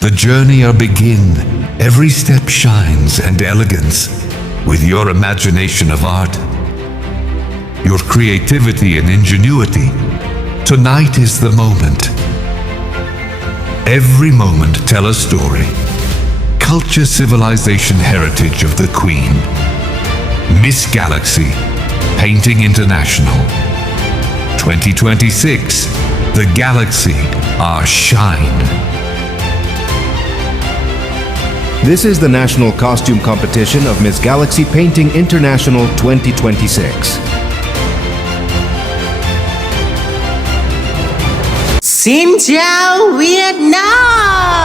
The journey will begin. Every step shines and elegance with your imagination of art, your creativity and ingenuity. Tonight is the moment. Every moment tell a story. Culture, civilization, heritage of the Queen. Miss Galaxy, Painting International. 2026, the Galaxy, our shine. This is the National Costume Competition of Miss Galaxy Painting International 2026. Xin chào Việt Nam!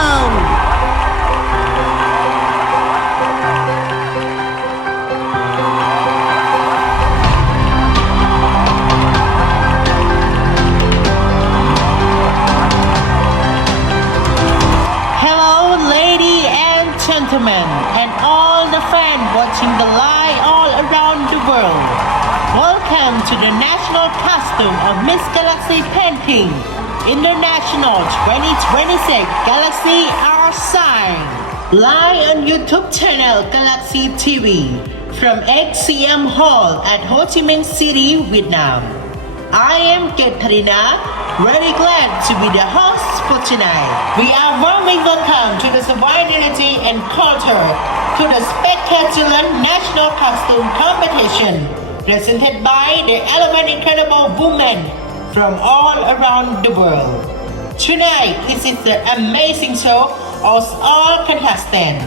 Gentlemen, and all the fans watching the live all around the world. Welcome to the National Costume of Miss Galaxy Painting International 2026 Galaxy Our Sign. Live on YouTube channel Galaxy TV from HCM Hall at Ho Chi Minh City, Vietnam. I am Katarina, very glad to be the host for tonight. We are warmly welcome to the Civilisation and culture to the spectacular National Costume Competition presented by the 11 incredible women from all around the world. Tonight, this is the amazing show of all contestants.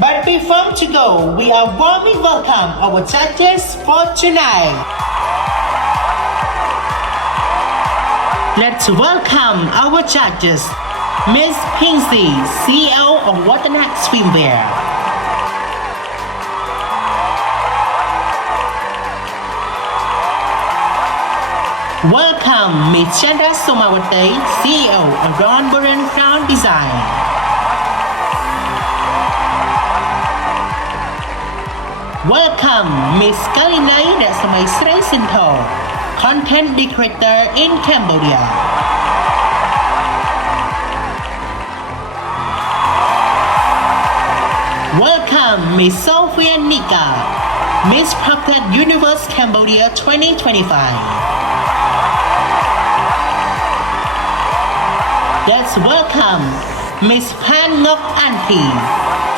But before to go, we are warmly welcome our judges for tonight. Let's welcome our judges, Miss Pinsy, CEO of Waternet Swimwear. Welcome Miss Chandra Somawate, CEO of Ron Buren Crown Design. Welcome Miss Kalinai Ratsamai Srey Sinto, Content Creator in Cambodia. Welcome Miss Sophia Nika, Miss Puppet Universe Cambodia 2025. Let's welcome Miss Pan Ngok Anthi,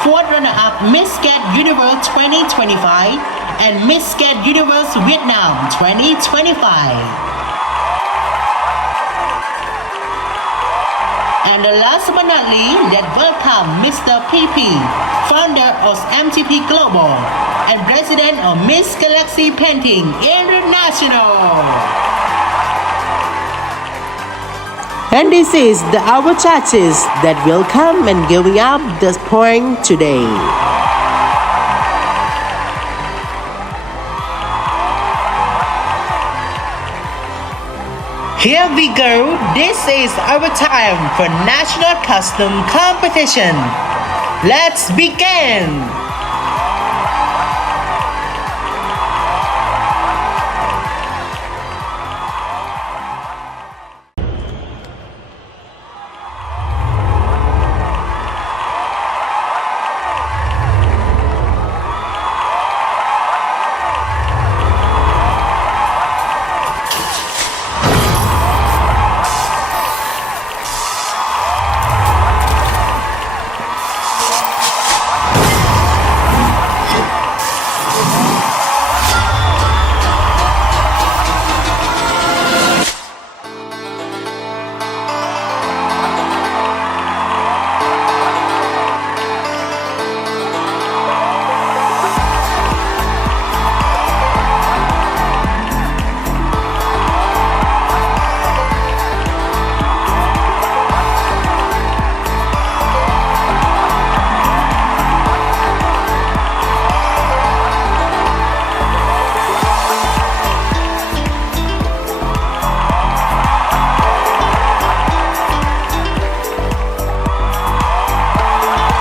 fourth runner-up Miss Cat Universe 2025 and Miss Cat Universe Vietnam 2025. And last but not least, let's welcome Mr. PP, founder of MGPI Global and president of Miss Galaxy Painting International. And this is our judges that will come and giving up the point today. Here we go, this is our time for National Costume Competition. Let's begin!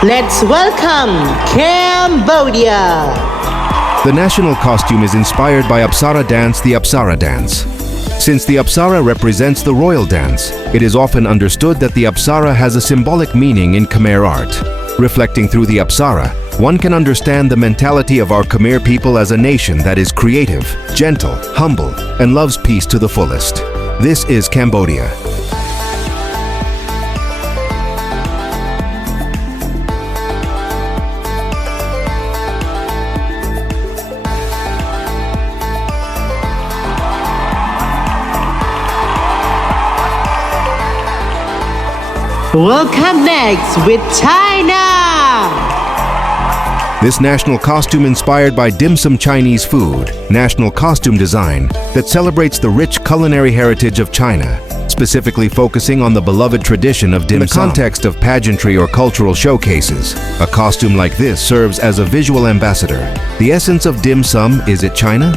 Let's welcome Cambodia. The national costume is inspired by Apsara dance, the Apsara dance. Since the Apsara represents the royal dance, it is often understood that the Apsara has a symbolic meaning in Khmer art. Reflecting through the Apsara, one can understand the mentality of our Khmer people as a nation that is creative, gentle, humble, and loves peace to the fullest. This is Cambodia. We'll come next with China. This national costume inspired by dim sum Chinese food, national costume design that celebrates the rich culinary heritage of China, specifically focusing on the beloved tradition of dim sum. In the context of pageantry or cultural showcases, a costume like this serves as a visual ambassador. The essence of dim sum, is it China?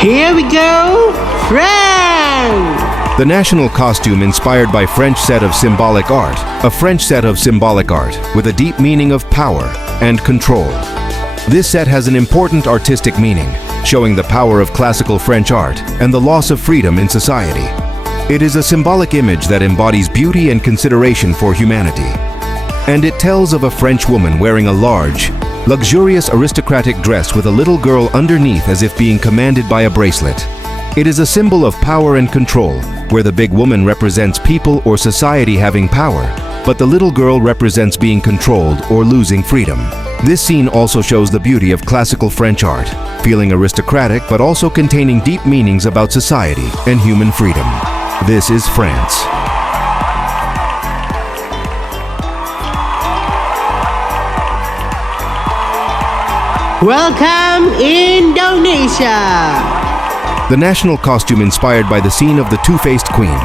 Here we go, France! The national costume inspired by French set of symbolic art, a French set of symbolic art with a deep meaning of power and control. This set has an important artistic meaning, showing the power of classical French art and the loss of freedom in society. It is a symbolic image that embodies beauty and consideration for humanity. And it tells of a French woman wearing a large, luxurious aristocratic dress with a little girl underneath as if being commanded by a bracelet. It is a symbol of power and control, where the big woman represents people or society having power, but the little girl represents being controlled or losing freedom. This scene also shows the beauty of classical French art, feeling aristocratic but also containing deep meanings about society and human freedom. This is France. Welcome, Indonesia! The national costume inspired by the scene of the two-faced queen.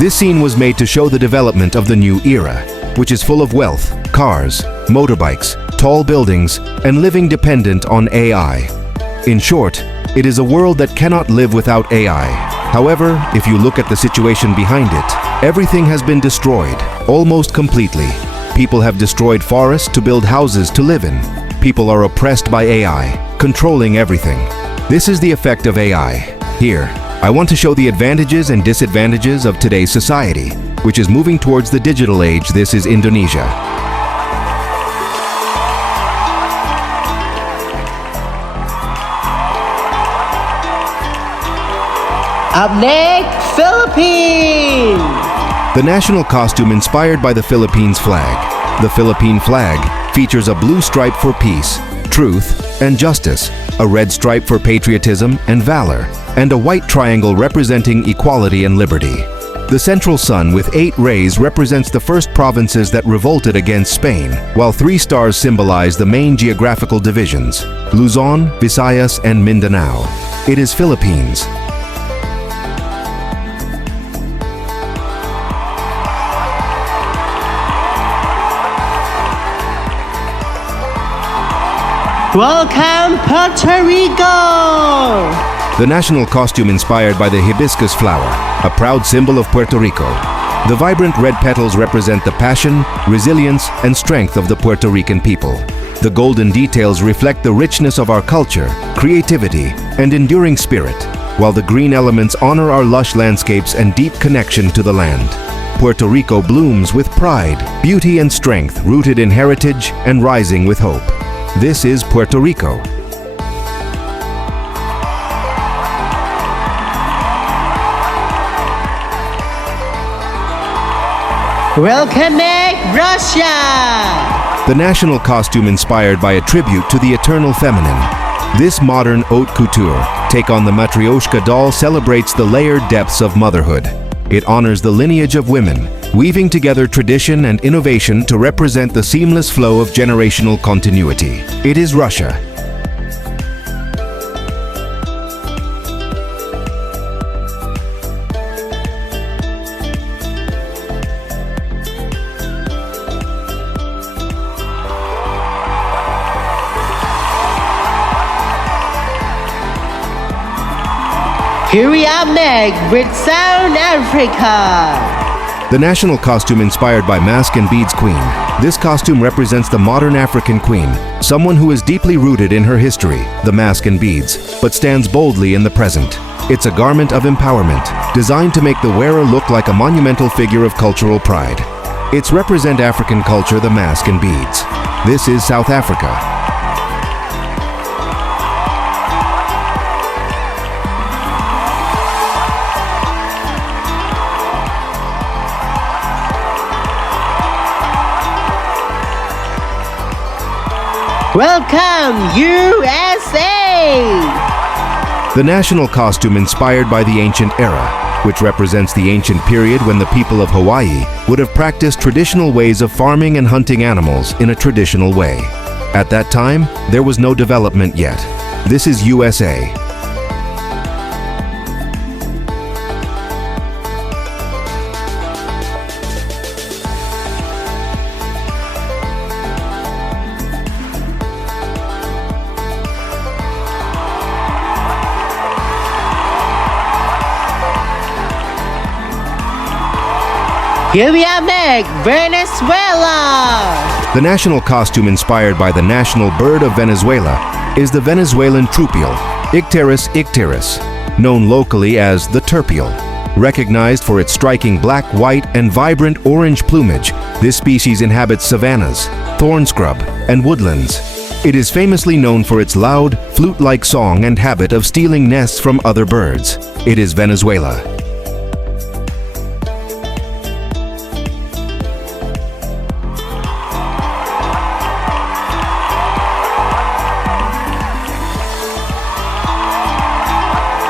This scene was made to show the development of the new era, which is full of wealth, cars, motorbikes, tall buildings, and living dependent on AI. In short, it is a world that cannot live without AI. However, if you look at the situation behind it, everything has been destroyed, almost completely. People have destroyed forests to build houses to live in. People are oppressed by AI, controlling everything. This is the effect of AI. Here, I want to show the advantages and disadvantages of today's society, which is moving towards the digital age. This is Indonesia. Up next, Philippines! The national costume inspired by the Philippines flag. The Philippine flag features a blue stripe for peace, truth, and justice, a red stripe for patriotism and valor, and a white triangle representing equality and liberty. The central sun with 8 rays represents the first provinces that revolted against Spain, while 3 stars symbolize the main geographical divisions, Luzon, Visayas, and Mindanao. It is Philippines. Welcome, Puerto Rico! The national costume inspired by the hibiscus flower, a proud symbol of Puerto Rico. The vibrant red petals represent the passion, resilience, and strength of the Puerto Rican people. The golden details reflect the richness of our culture, creativity, and enduring spirit, while the green elements honor our lush landscapes and deep connection to the land. Puerto Rico blooms with pride, beauty, and strength, rooted in heritage and rising with hope. This is Puerto Rico. Welcome back, Russia! The national costume inspired by a tribute to the eternal feminine. This modern haute couture, take on the Matryoshka doll, celebrates the layered depths of motherhood. It honors the lineage of women, weaving together tradition and innovation to represent the seamless flow of generational continuity. It is Russia. Here we are next with South Africa. The national costume inspired by Mask and Beads Queen. This costume represents the modern African queen, someone who is deeply rooted in her history, the mask and beads, but stands boldly in the present. It's a garment of empowerment, designed to make the wearer look like a monumental figure of cultural pride. It's represent African culture, the mask and beads. This is South Africa. Welcome, USA! The national costume inspired by the ancient era, which represents the ancient period when the people of Hawaii would have practiced traditional ways of farming and hunting animals in a traditional way. At that time, there was no development yet. This is USA. Here we are next, Venezuela! The national costume inspired by the national bird of Venezuela is the Venezuelan troupial, Icterus icterus, known locally as the turpial. Recognized for its striking black, white, and vibrant orange plumage, this species inhabits savannas, thorn scrub, and woodlands. It is famously known for its loud, flute-like song and habit of stealing nests from other birds. It is Venezuela.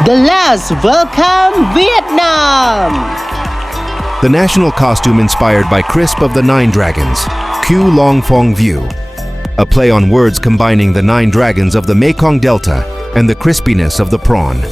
The last, welcome, Vietnam! The national costume inspired by Crisp of the Nine Dragons, Q Long Phong View. A play on words combining the 9 dragons of the Mekong Delta and the crispiness of the prawn.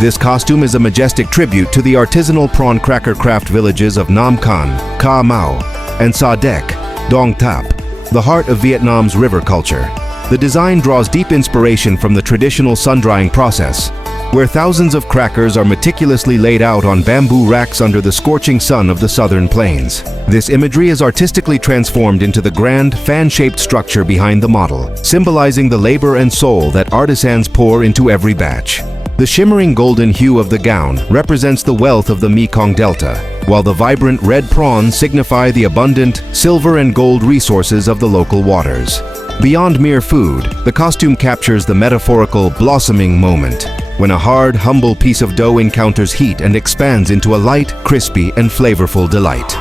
This costume is a majestic tribute to the artisanal prawn cracker craft villages of Nam Can, Ca Mau, and Sa Dec, Dong Thap, the heart of Vietnam's river culture. The design draws deep inspiration from the traditional sun-drying process, where thousands of crackers are meticulously laid out on bamboo racks under the scorching sun of the southern plains. This imagery is artistically transformed into the grand, fan-shaped structure behind the model, symbolizing the labor and soul that artisans pour into every batch. The shimmering golden hue of the gown represents the wealth of the Mekong Delta, while the vibrant red prawns signify the abundant silver and gold resources of the local waters. Beyond mere food, the costume captures the metaphorical blossoming moment, when a hard, humble piece of dough encounters heat and expands into a light, crispy, and flavorful delight.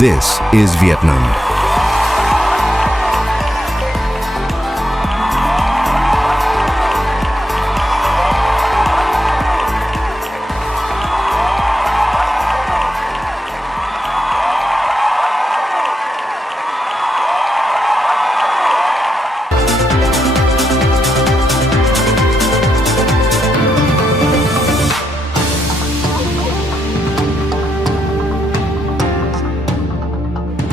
This is Vietnam.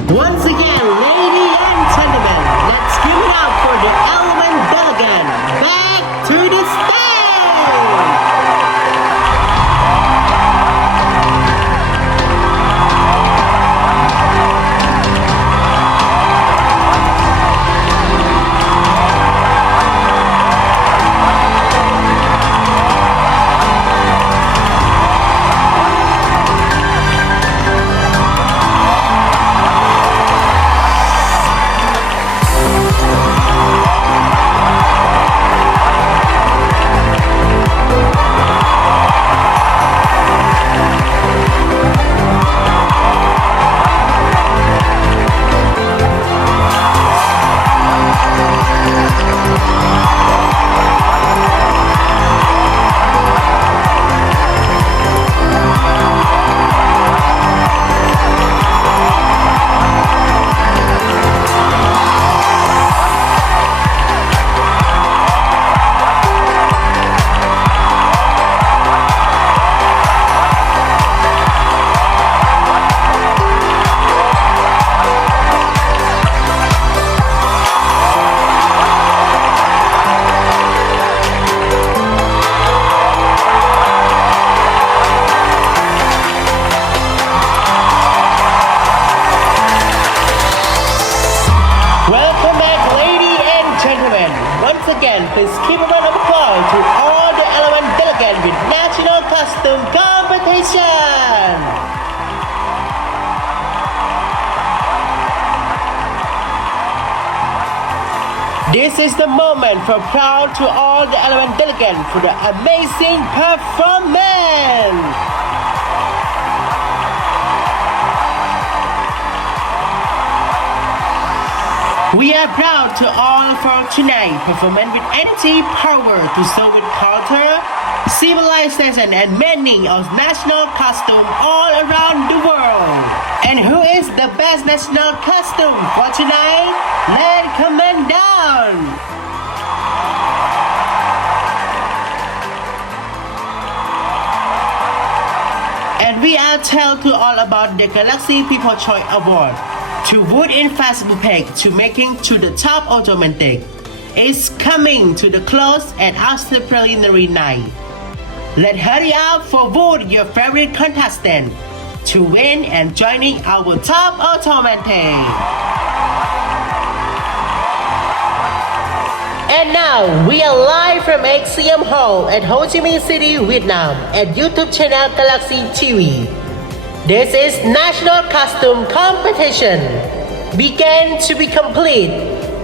Once again, ladies and gentlemen, let's give it up for the Element Delegate. Back to the stage! once again, please give a round of applause to all the element delegates with national costume competition. This is the moment for proud to all the element delegates for the amazing performance. We are proud to all for tonight performance with energy, power to serve with culture, civilization and many of national costume all around the world. And who is the best national costume for tonight? Let's comment down. And we are tell to all about the Galaxy People Choice Award. To vote in Facebook page to making to the top automatic. It's coming to the close and after preliminary night. Let's hurry up for vote your favorite contestant to win and joining our top automatic. And now we are live from XCM Hall at Ho Chi Minh City, Vietnam at YouTube channel Galaxy TV. This is National Costume Competition. Began to be complete.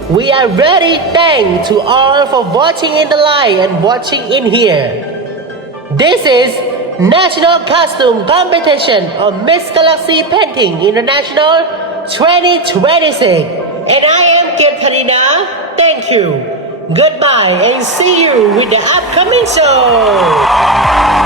We are ready. Thanks to all for watching in the live and watching in here. This is National Costume Competition of Miss Galaxy Painting International 2026. And I am Katarina. Thank you. Goodbye and see you with the upcoming show.